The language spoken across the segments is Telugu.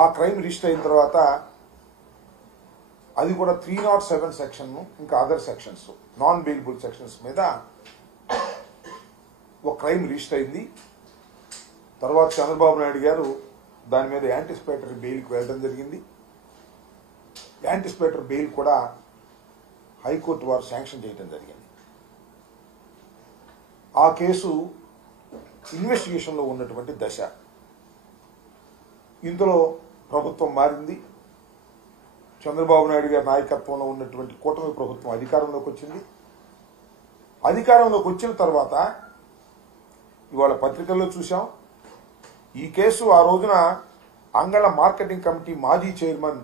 ఆ క్రైమ్ రిజిస్టర్ అయిన తర్వాత అది కూడా 307 సెక్షన్ ఇంకా other sections non bailable sections మీద ఒక క్రైమ్ రిజిస్టర్ అయింది. తర్వాత చంద్రబాబు నాయుడు గారు దాని మీద యాంటిసిపేటరీ బెయిల్కి వెళ్ళడం జరిగింది. యాంటిసిపేటరీ బెయిల్ కూడా హైకోర్టు వారు శాంక్షన్ చేయడం జరిగింది. ఆ కేసు ఇన్వెస్టిగేషన్లో ఉన్నటువంటి దశ. ఇందులో ప్రభుత్వం మారింది. చంద్రబాబు నాయుడు గారి నాయకత్వంలో ఉన్నటువంటి కూటమి ప్రభుత్వం అధికారంలోకి వచ్చింది. అధికారంలోకి వచ్చిన తర్వాత ఇవాళ పత్రికల్లో చూసాం. ఈ కేసు ఆ రోజున అంగళ మార్కెటింగ్ కమిటీ మాజీ చైర్మన్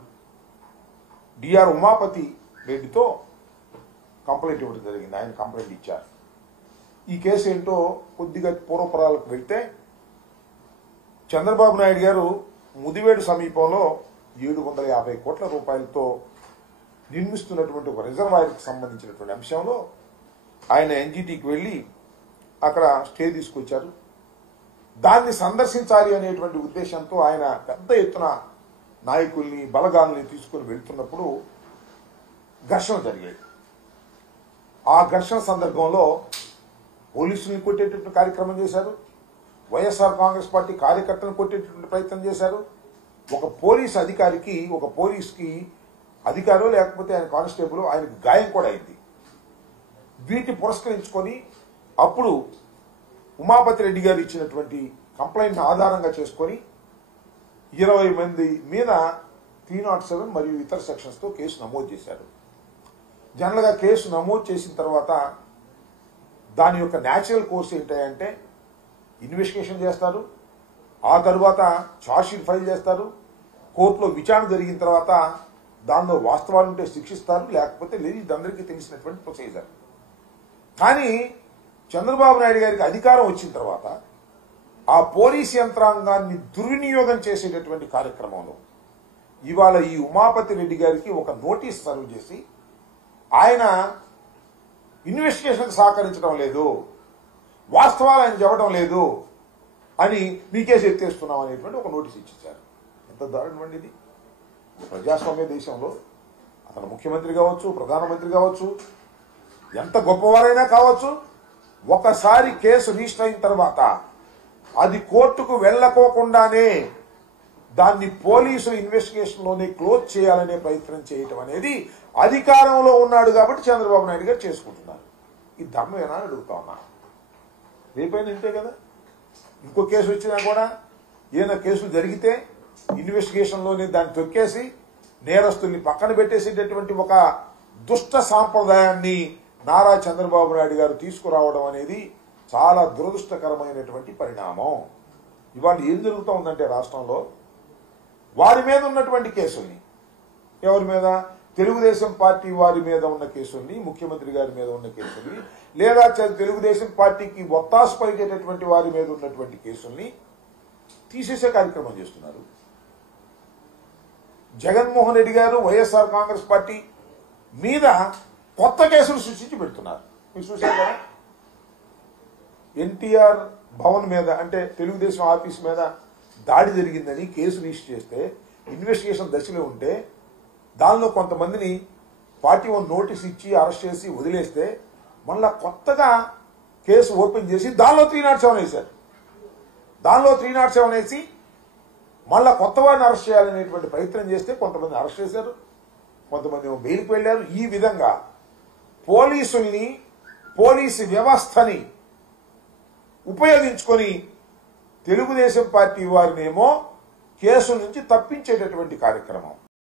డిఆర్ ఉమాపతి రెడ్డితో కంప్లైంట్ ఇవ్వడం జరిగింది. ఆయన కంప్లైంట్ ఇచ్చారు. ఈ కేసు ఏంటో కొద్దిగా పూర్వపురాలకు వెళ్తే చంద్రబాబు నాయుడు గారు ముదివేడు సమీపంలో 750 కోట్ల రూపాయలతో నిర్మిస్తున్నటువంటి ఒక రిజర్వాయర్కి సంబంధించినటువంటి అంశంలో ఆయన ఎన్జిటికి వెళ్ళి అక్కడ స్టే తీసుకొచ్చారు. దాన్ని సందర్శించాలి అనేటువంటి ఉద్దేశంతో ఆయన పెద్ద ఎత్తున నాయకుల్ని బలగాల్ని తీసుకుని వెళ్తున్నప్పుడు ఘర్షణ జరిగాయి. ఆ ఘర్షణ సందర్భంలో పోలీసుల్ని కొట్టేటటువంటి కార్యక్రమం చేశారు. వైఎస్ఆర్ కాంగ్రెస్ పార్టీ కార్యకర్తలను కొట్టేటటువంటి ప్రయత్నం చేశారు. ఒక పోలీస్ అధికారికి ఒక పోలీస్కి అధికారో లేకపోతే ఆయన కానిస్టేబుల్ ఆయనకు గాయం కూడా అయింది. వీటిని పురస్కరించుకొని అప్పుడు ఉమాపతి రెడ్డి గారు ఇచ్చినటువంటి కంప్లైంట్ ఆధారంగా చేసుకొని 20 మంది మీద 307 మరియు ఇతర సెక్షన్స్తో కేసు నమోదు చేశారు. జనరల్గా కేసు నమోదు చేసిన తర్వాత దాని యొక్క న్యాచురల్ కోర్స్ ఏంటంటే ఇన్వెస్టిగేషన్ చేస్తారు. ఆ తర్వాత ఛార్జ్షీట్ ఫైల్ చేస్తారు. కోర్టులో విచారణ జరిగిన తర్వాత దానిలో వాస్తవాలు ఉంటే శిక్షిస్తారు, లేకపోతే లేదు. ఇది అందరికీ తెలిసినటువంటి ప్రొసీజర్. కానీ చంద్రబాబు నాయుడు గారికి అధికారం వచ్చిన తర్వాత ఆ పోలీస్ యంత్రాంగాన్ని దుర్వినియోగం చేసేటటువంటి కార్యక్రమంలో ఇవాళ ఈ ఉమాపతి రెడ్డి గారికి ఒక నోటీస్ సర్వ్ చేసి ఆయన ఇన్వెస్టిగేషన్ సహకరించడం లేదు, వాస్తవాలు ఆయన చెప్పడం లేదు అని మీ కేసు ఎత్తేస్తున్నాం అనేటువంటి ఒక నోటీస్ ఇచ్చేశారు. ఎంత దారుణం ఇది! ప్రజాస్వామ్య దేశంలో అతను ముఖ్యమంత్రి కావచ్చు, ప్రధానమంత్రి కావచ్చు, ఎంత గొప్పవారైనా కావచ్చు, ఒకసారి కేసు రిజిస్టర్ అయిన తర్వాత అది కోర్టుకు వెళ్ళకోకుండానే దాన్ని పోలీసు ఇన్వెస్టిగేషన్లోనే క్లోజ్ చేయాలనే ప్రయత్నం చేయటం అనేది అధికారంలో ఉన్నాడు కాబట్టి చంద్రబాబు నాయుడు గారు చేసుకుంటున్నారు. ఈ ధర్మమేనా అని అడుగుతా ఉన్నా. రేపైనా ఇంతే కదా. ఇంకో కేసు వచ్చినా కూడా ఏదైనా కేసులు జరిగితే ఇన్వెస్టిగేషన్లోనే దాన్ని తొక్కేసి నేరస్తుల్ని పక్కన పెట్టేసేటటువంటి ఒక దుష్ట సాంప్రదాయాన్ని నారా చంద్రబాబు నాయుడు గారు తీసుకురావడం అనేది చాలా దురదృష్టకరమైనటువంటి పరిణామం. ఇవాళ ఏం జరుగుతూ ఉందంటే రాష్ట్రంలో వారి మీద ఉన్నటువంటి కేసుల్ని, ఎవరి మీద, తెలుగుదేశం పార్టీ వారి మీద ఉన్న కేసుల్ని, ముఖ్యమంత్రి గారి మీద ఉన్న కేసుల్ని, లేదా తెలుగుదేశం పార్టీకి ఒత్తాసు పలికేటటువంటి వారి మీద ఉన్నటువంటి కేసుల్ని తీసేసే కార్యక్రమం చేస్తున్నారు. జగన్మోహన్ రెడ్డి గారు వైఎస్ఆర్ కాంగ్రెస్ పార్టీ మీద కొత్త కేసులు సృష్టించి పెడుతున్నారు. మీరు చూశారు కదా, ఎన్టీఆర్ భవన్ మీద అంటే తెలుగుదేశం ఆఫీస్ మీద దాడి జరిగిందని కేసు రిజిస్టర్ చేస్తే ఇన్వెస్టిగేషన్ దశలో ఉంటే దానిలో కొంతమందిని పార్టీ నోటీస్ ఇచ్చి అరెస్ట్ చేసి వదిలేస్తే మళ్ళా కొత్తగా కేసు ఓపెన్ చేసి దానిలో 307 వేశారు. దానిలో 307 వేసి మళ్ళా కొత్త వారిని అరెస్ట్ చేయాలనేటువంటి ప్రయత్నం చేస్తే కొంతమంది అరెస్ట్ చేశారు, కొంతమంది బెయిల్కి వెళ్ళారు. ఈ విధంగా పోలీసుల్ని, పోలీసు వ్యవస్థని ఉపయోగించుకొని తెలుగుదేశం పార్టీ వారినేమో కేసుల నుంచి తప్పించేటటువంటి కార్యక్రమం.